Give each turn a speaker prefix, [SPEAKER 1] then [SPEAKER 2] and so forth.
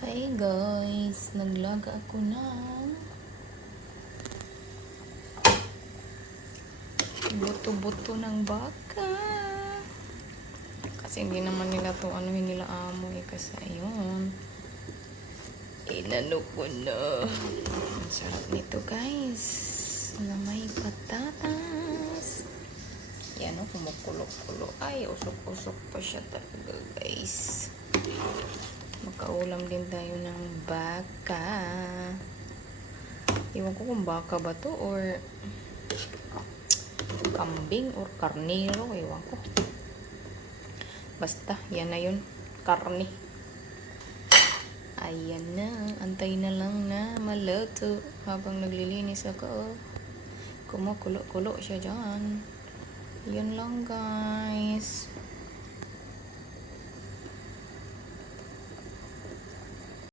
[SPEAKER 1] Hi guys, naglaga ako ng buto-buto ng baka. Kasi hindi naman nila to ano nila amo eh kasi ayun. Inano ko na. Ang sarap nito guys. Na may patatas. Yan o, kumukulo-kulo. Ay, usok-usok pa siya talaga guys. Makaulam din tayo ng baka. Iwan ko kung baka ba to or kambing or karnero. Iwan ko. Basta, yan na yun. Karni. Ayan na. Antay na lang na maluto habang naglilinis ako. Kumukulo-kulo siya dyan.